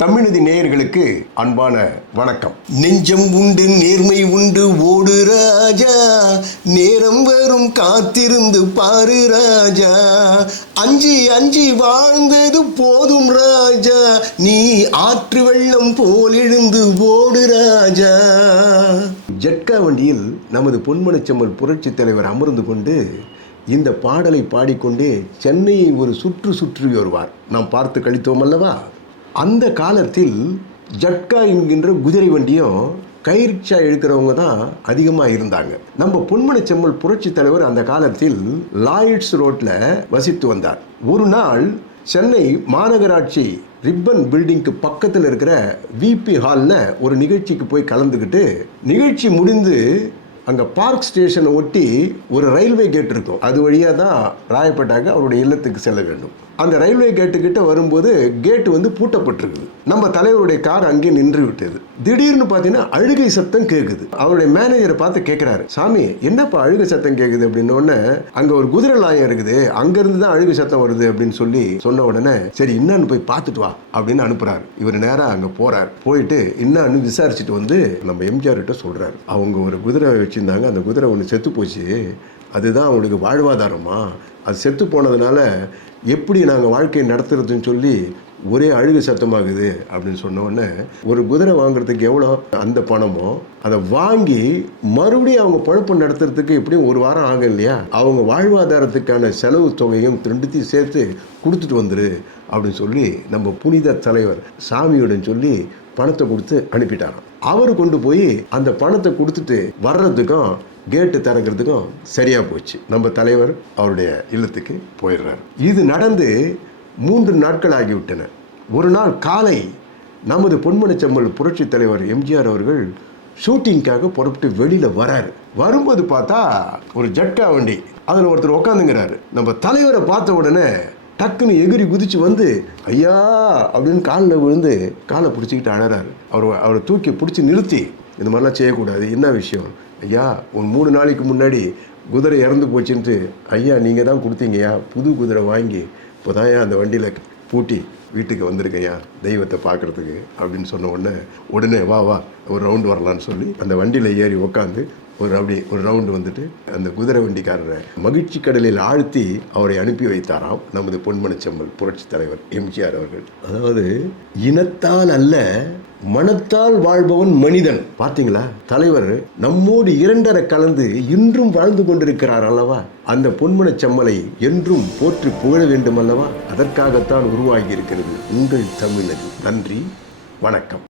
தமிழதி நேயர்களுக்கு அன்பான வணக்கம். நெஞ்சம் உண்டு நேர்மை உண்டு ஓடு ராஜா. நேரம் வரும் காத்திருந்து பாரு ராஜா. அஞ்சி அஞ்சி வாழ்ந்தது போதும் ராஜா. நீ ஆற்று வெள்ளம் போல் எழுந்து ஓடு ராஜா. ஜட்கா வண்டியில் நமது பொன்மனச்செம்மல் புரட்சித் தலைவர் அமர்ந்து கொண்டு இந்த பாடலை பாடிக்கொண்டே சென்னையை ஒரு சுற்று சுற்றி வருவார் நாம் பார்த்து கழித்தோம் அல்லவா? அந்த காலத்தில் ஜட்கா என்கின்ற குதிரை வண்டியும் கயிற்சா எழுக்கிறவங்க தான் அதிகமாக இருந்தாங்க. நம்ம பொன்மனச்செம்மல் புரட்சி தலைவர் அந்த காலத்தில் லாயிட்ஸ் ரோட்டில் வசித்து வந்தார். ஒரு நாள் சென்னை மாநகராட்சி ரிப்பன் பில்டிங்க்கு பக்கத்தில் இருக்கிற விபி ஹாலில் ஒரு நிகழ்ச்சிக்கு போய் கலந்துக்கிட்டு நிகழ்ச்சி முடிந்து அங்கே பார்க் ஸ்டேஷனை ஒட்டி ஒரு ரயில்வே கேட் இருக்கும். அது வழியாக தான் ராயப்பேட்டாக்கு அவருடைய இல்லத்துக்கு செல்ல வேண்டும். அந்த ரயில்வே கேட்டுக்கிட்ட வரும்போது கேட்டு வந்து பூட்டப்பட்டிருக்குது. நம்ம தலைவருடைய கார் அங்கே நின்று விட்டது திடீர்னு பார்த்தீங்கன்னா அழுகை சத்தம் கேட்குது அவருடைய மேனேஜரை பார்த்து கேட்குறாரு சாமி என்னப்பா அழுகை சத்தம் கேட்குது அப்படின்னு உடனே அங்கே ஒரு குதிரை லாயம் இருக்குது. அங்கேருந்து தான் அழுகை சத்தம் வருது அப்படின்னு சொல்லி சொன்ன உடனே சரி என்னன்னு போய் பார்த்துட்டு வா அப்படின்னு அனுப்புறாரு. இவர் நேராக அங்கே போறார். போயிட்டு என்னன்னு விசாரிச்சுட்டு வந்து நம்ம எம்ஜிஆர் கிட்ட சொல்றாரு. அவங்க ஒரு குதிரை வச்சுருந்தாங்க. அந்த குதிரை ஒன்று செத்து போச்சு. அதுதான் அவங்களுக்கு வாழ்வாதாரமா? அது செத்து போனதுனால எப்படி நாங்கள் வாழ்க்கையை நடத்துறதுன்னு சொல்லி ஒரே அழுகு சத்தமாகுது அப்படின்னு சொன்ன உடனே ஒரு குதிரை வாங்குறதுக்கு எவ்வளோ அந்த பணமோ அதை வாங்கி மறுபடியும் அவங்க பழப்பு நடத்துறதுக்கு எப்படியும் ஒரு வாரம் ஆகும் இல்லையா? அவங்க வாழ்வாதாரத்துக்கான செலவு தொகையும் ரெண்டுத்தையும் சேர்த்து கொடுத்துட்டு வந்துரு அப்படின்னு சொல்லி நம்ம புனித தலைவர் சாமியுடன் சொல்லி பணத்தை கொடுத்து அனுப்பிட்டாராம். அவர் கொண்டு போய் அந்த பணத்தை கொடுத்துட்டு வர்றதுக்கும் கேட்டு திறக்கிறதுக்கும் சரியாக போச்சு. நம்ம தலைவர் அவருடைய இல்லத்துக்கு போயிடுறாரு. இது நடந்து மூன்று நாட்கள் ஆகிவிட்டன ஒரு நாள் காலை நமது பொன்மனச்செம்மல் புரட்சி தலைவர் எம்ஜிஆர் அவர்கள் ஷூட்டிங்காக புறப்பட்டு வெளியில் வராரு. வரும்போது பார்த்தா ஒரு ஜட்டா வண்டி. அதில் ஒருத்தர் உட்காந்துங்கிறாரு நம்ம தலைவரை பார்த்த உடனே டக்குன்னு எகிரி குதிச்சு வந்து ஐயா அப்படின்னு காலில் விழுந்து காலை பிடிச்சிக்கிட்டு அழறாரு. அவர் அவரை தூக்கி பிடிச்சி நிறுத்தி இந்த மாதிரிலாம் செய்யக்கூடாது. என்ன விஷயம்? ஐயா ஒரு மூணு நாளைக்கு முன்னாடி குதிரை இறந்து போச்சுன்ட்டு ஐயா நீங்கள் தான் கொடுத்தீங்கய்யா. புது குதிரை வாங்கி இப்போ அந்த வண்டியில் பூட்டி வீட்டுக்கு வந்திருக்கையா தெய்வத்தை பார்க்குறதுக்கு அப்படின்னு சொன்ன உடனே உடனே வா வா ஒரு ரவுண்டு வரலான்னு சொல்லி அந்த வண்டியில் ஏறி உக்காந்து ஒரு அப்படி ஒரு ரவுண்டு வந்துட்டு அந்த குதிரை வண்டிக்காரரை மகிழ்ச்சி கடலில் ஆழ்த்தி அவரை அனுப்பி வைத்தாராம் நமது பொன்மனச்செம்மல் புரட்சி தலைவர் எம்ஜிஆர் அவர்கள். அதாவது இனத்தால் அல்ல மனத்தால் வாழ்பவன் மனிதன். பார்த்தீங்களா? தலைவர் நம்மோடு இரண்டரை கலந்து இன்றும் வாழ்ந்து கொண்டிருக்கிறார் அல்லவா? அந்த பொன்மனச் செம்மலை என்றும் போற்றி புகழ வேண்டும் அல்லவா அதற்காகத்தான் உருவாகி இருக்கிறது உங்கள் தமிழது நன்றி வணக்கம்.